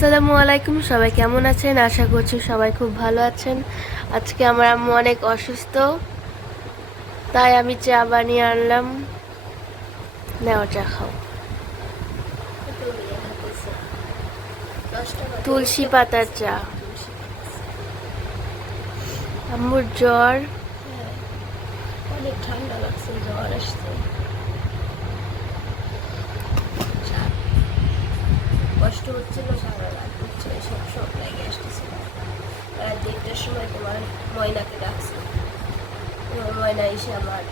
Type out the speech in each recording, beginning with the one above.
আসসালামু আলাইকুম, সবাই কেমন আছেন? আশা করছি সবাই খুব ভালো আছেন। আজকে আমার আম্মু অনেক অসুস্থ, তাই আমি চা বানিয়ে আনলাম। নেও, চা খাও। তুলসী পাতার চা। আম্মুর জ্বর। অনেক ঠান্ডা লাগছে, জ্বর আসছে। কষ্ট হচ্ছিল সারা রাত হচ্ছে সব সব লাগে আসতেছিল রাত দেড়টার সময় তোমার ময়নাকে ডাকছে। তোমার ময়না এসে আমার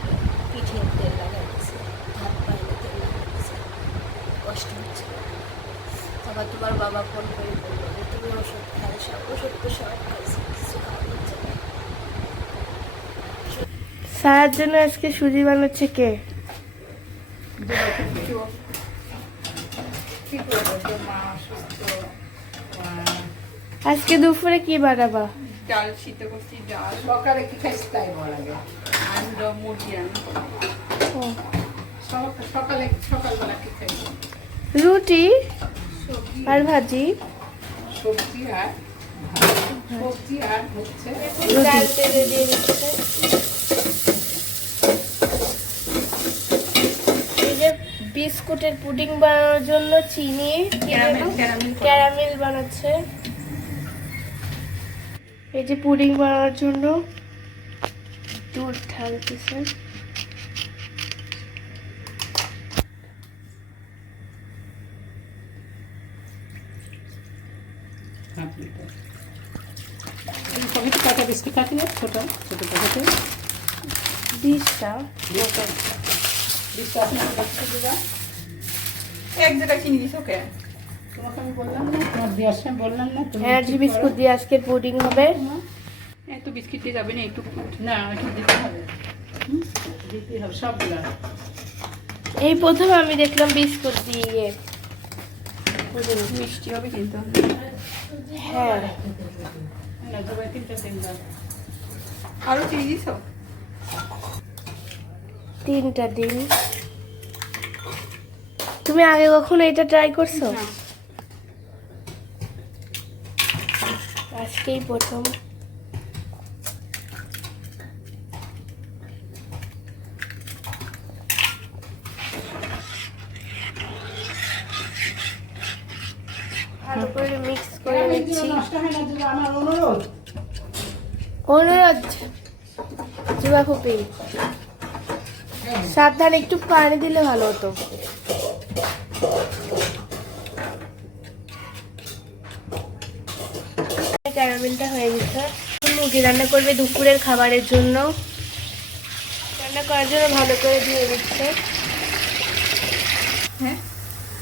পিঠে তেল লাগাইতেছে হাত পায়ে তেল লাগাইতেছে কষ্ট হচ্ছিল তারপর তোমার বাবা ফোন করে বলল যে তুমি ওষুধ খাই সব ওষুধ তো সব খাইছি কিছু খাওয়া হচ্ছে না। সারার জন্য আজকে সুজি বানাচ্ছে কি করব তোর মা অসুস্থ আহ, আজকে দুপুরে কি বানাবা? ডাল সিদ্ধ করছি ডাল। সকালে কি খাইছি তাই বলা যায় আনলো মুরগি সকালে সকালবেলা কি খাইছি রুটি আর ভাজি? সবজি আর ভাত। সবজি আর হচ্ছে ডাল তেলে দিয়ে দিচ্ছে বিস্কুটের পুডিং বানানোর জন্য চিনি ক্যারামেল বানাচ্ছে। এই যে পুডিং বানানোর জন্য দুধ ঢালতেছে। কটা বিস্কুট থাকে ছোট ছোট পকেটে বিশটা এক জায়গা কিনে দিস, ওকে? এনার্জি বিস্কুট দিয়ে আজকে পুডিং হবে। একটু বিস্কিট দিয়ে যাবে না একটু না একটু দিতে হবে। দিতে হবে সবগুলো। এই প্রথম আমি দেখলাম বিস্কুট দিয়ে। মিষ্টি হবে কিন্তু। হ্যাঁ। না তিনটা দিন আরও চিনি দিছ? তিনটা দিন। তুমি আগে কখনো এটা ট্রাই করছ? না। আজকেই প্রথম। ভালো করে মিক্স করে নিচ্ছি। হয় অনুরোধ। ফুপি সাবধানে একটু পানি দিলে ভালো হতো। ক্যারামেলটা হয়ে গেছে। এখন মুরগি রান্না করবে দুপুরের খাবারের জন্য। রান্না করার জন্য ভালো করে দিয়ে দিচ্ছে হ্যাঁ?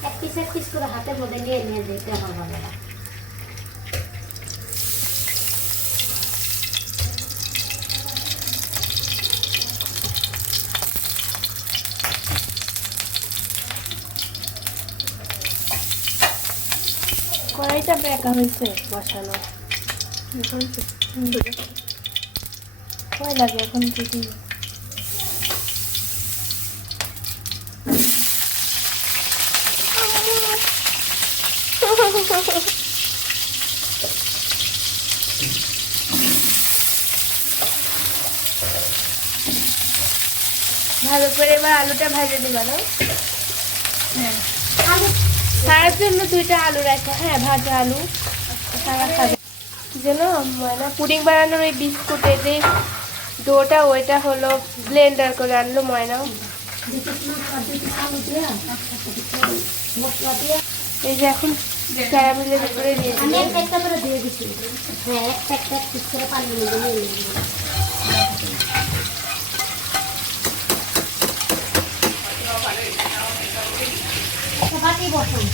এক পিস এক পিস করে হাতের মধ্যে নিয়ে নিয়ে ভালো লাগে কড়াইটা বেঁকা হয়েছে বসানো। লাগে এখন ভালো করে এবার আলুটা ভাজে দিবা না হ্যাঁ। সারার জন্য দুইটা আলু রাখা। হ্যাঁ ভাজা আলু। সারা খাবে। কি যেন ময়না পুডিং বানানোর ওই বিস্কুটের যে ডোটা ওইটা হলো ব্লেন্ডার করে আনলো ময়না। এই যে এখন ক্যারামেলের উপরে দিয়ে আমি একটা একটা করে দিয়ে দিছি। হ্যাঁ একটা একটা পিস করে পানি মধ্যে নিয়ে নিয়ে একটা বাটি বসান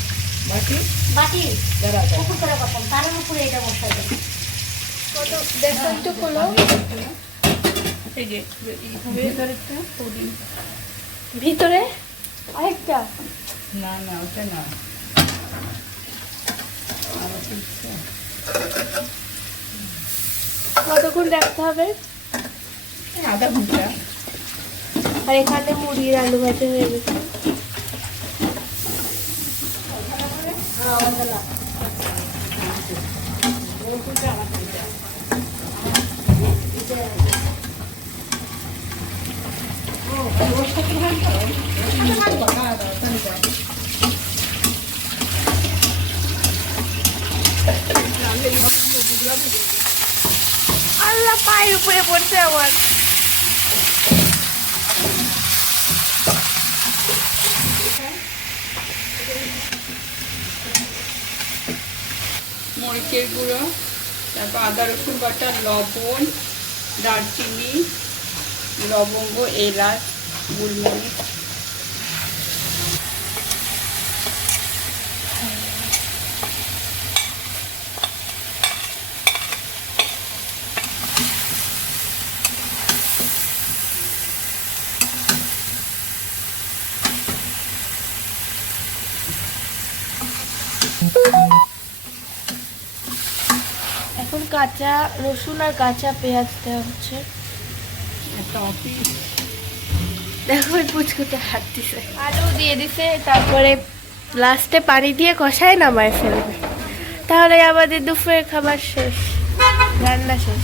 বাকি বাটি? দাঁড়া উপর করে বসান তার উপরে এটা বসাই দেন দেখো একটু খোলো ভিতরে? আরেকটা। না না ওটা না। কতক্ষণ রাখতে হবে? আধা ঘণ্টা। আর এখানে মুড়ির আলু ভাজা হয়ে গেছে। হ্যাঁ ওটা আল্লাহ পায়ের উপরে পড়ছে আবার। মরিচের গুঁড়ো, তারপর আদা, রসুন বাটা, লবণ, দারচিনি, লবঙ্গ, এলাচ, গুলমরিচ এখন কাঁচা রসুন আর কাঁচা পেঁয়াজ দেওয়া হচ্ছে। দেখো ওই পুচকুটা হাত দিছে আলু দিয়ে দিছে তারপরে লাস্টে পানি দিয়ে কষায় নামায় ফেলবে। তাহলে আমাদের দুপুরের খাবার শেষ রান্না শেষ।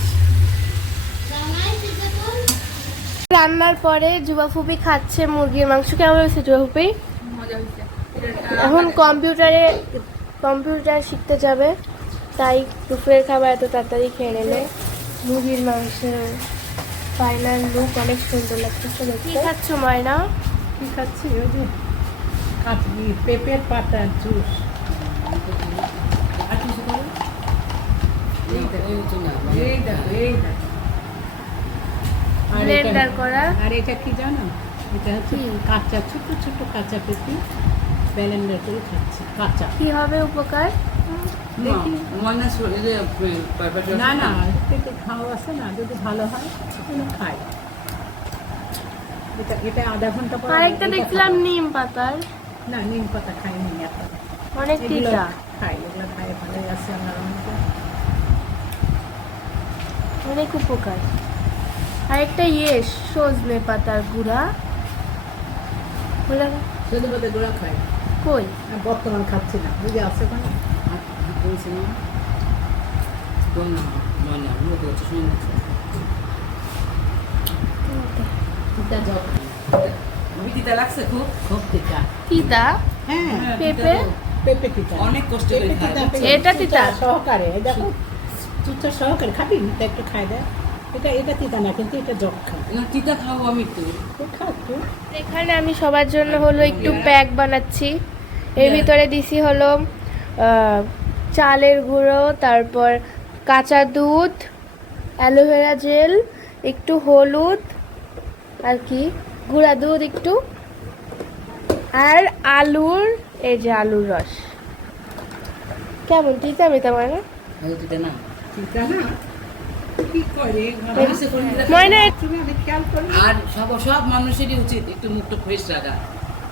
রান্নার পরে যুবা ফুপি খাচ্ছে মুরগির মাংস। কেমন হয়েছে যুবা ফুপি? এখন কম্পিউটারে কম্পিউটার শিখতে যাবে। তাই দুপুরের খাবার এত তাড়াতাড়ি খেয়ে নিলে মুরগির মাংস ফাইনাল লুক অনেক সুন্দর লাগতেছে দেখতে কি খাচ্ছ ময়না কি খাচ্ছি? ওই যে কাঁচি পেঁপের পাতার জুস। ব্লেন্ডার করা। আর এটা কি জানো? এটা হচ্ছে কাঁচা ছোট ছোট কাঁচা পেঁপে। ব্লেন্ডার করে খাচ্ছি কাঁচা। কি হবে উপকার? না। না পেঁপে খাওয়া আছে না যদি ভালো হয় খাই। এটা এটা আধা ঘণ্টা পর আরেকটা দেখলাম নিম পাতার। না নিম পাতা খাইনি এখন। অনেক এগুলো তিতা খাই এগুলো খাই ভালোই আছে আমার অনেক। উপকার। আরেকটা ইয়ে সজনে পাতার গুঁড়া। শুধু বোধহয় গুঁড়া খাই। কই? আর বর্তমান খাচ্ছি না। বুঝে আছে ওখানে তিতা জব খুব? তিতা। তিতা? হ্যাঁ পেঁপে? পেঁপে তিতা। অনেক কষ্ট করে পেঁপে খায়। তিতা, পেঁপে এটা তিতা? সহকারে এই দেখো চুচা সহকারে। খাবি? তা একটু খাই দেয় এটা এটা তিতা না কিন্তু এটা না তিতা খাব আমি একটু। এখানে আমি সবার জন্য হলো একটু প্যাক বানাচ্ছি। এর ভিতরে দিছি হলো আহ, চালের গুঁড়ো তারপর কাঁচা দুধ অ্যালোভেরা জেল একটু হলুদ আর কি? গুঁড়া দুধ একটু। আর আলুর এই যে আলুর রস। কেমন? তিতা মিতা মানে আর সব সব মানুষেরই উচিত একটু মুখটা ফ্রেশ রাখা।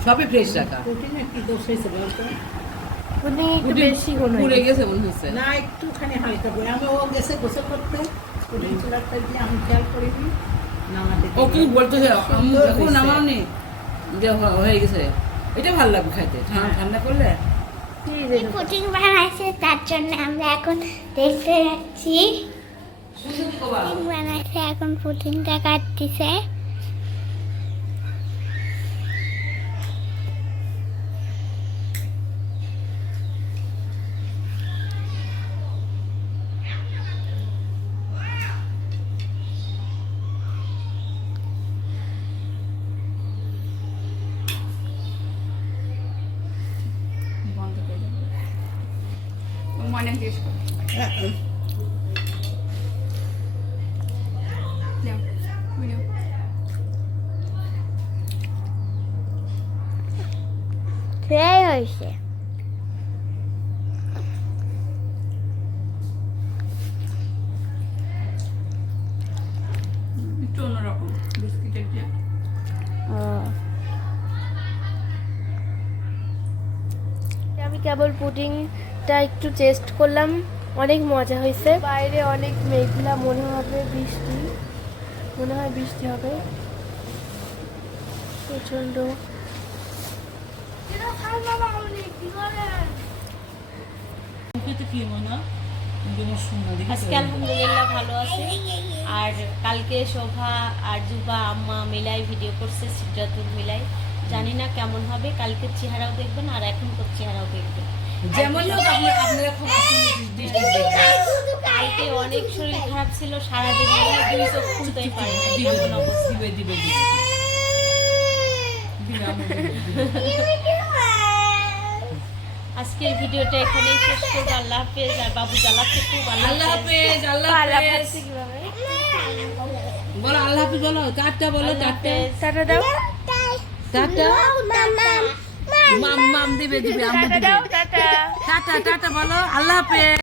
সবই ফ্রেশ রাখা। দোষ হয়েছে পুডিং একটু বেশি গুণ পুড়ে গেছে মনে হচ্ছে। না একটুখানি হালকা করে আমি ও গেছে গোসল করতে। প্রোটিন চুলারটা দিয়ে আমি খেয়াল করিনি। ও কি বলতেছে এখন নামাওনি? যে হয়ে গেছে। এটা ভালো লাগবে খাইতে। ঠান্ডা ঠান্ডা করলে? বানাইছে তার জন্য আমরা এখন দেখতে যাচ্ছি। বানাইছে এখন পুডিংটা কাটতেছে বন্ধ করে দেবো ও মনে জিজ্ঞেস করো নাও, ওই নাও। ফ্রাই হয়েছে একটু অন্যরকম বিস্কিটের যে আমি কেবল পুডিংটা একটু টেস্ট করলাম অনেক মজা হয়েছে। বাইরে অনেক মেঘলা মনে হবে বৃষ্টি মনে হয় বৃষ্টি হবে। প্রচণ্ড আজকে আলহামদুলিল্লাহ ভালো আছে। আর কালকে শোভা আর জুবা আম্মা মিলাই ভিডিও করছে সিদ্ধাতুর মিলাই। জানি না কেমন হবে কালকের চেহারাও দেখবেন আর এখনকার চেহারাও দেখবেন। যেমন হোক আপনারা খুব কালকে অনেক শরীর খারাপ ছিল সারাদিন দুই চোখ খুলতেই পারে দিবে এমন অবস্থা দিবে। আজকের ভিডিওটা এখানেই শেষ করব। আল্লাহ হাফেজ আর বাবু জ্বালাচ্ছে খুব। আল্লাহ হাফেজ। আল্লাহ হাফেজ। বলো আল্লাহ হাফেজ বলো টাটা বলো আল্লাহ টাটা টাটা দাও। টাটা মাম মাম দিবে দিবে টাটা টাটা বলো। আল্লাহ হাফেজ।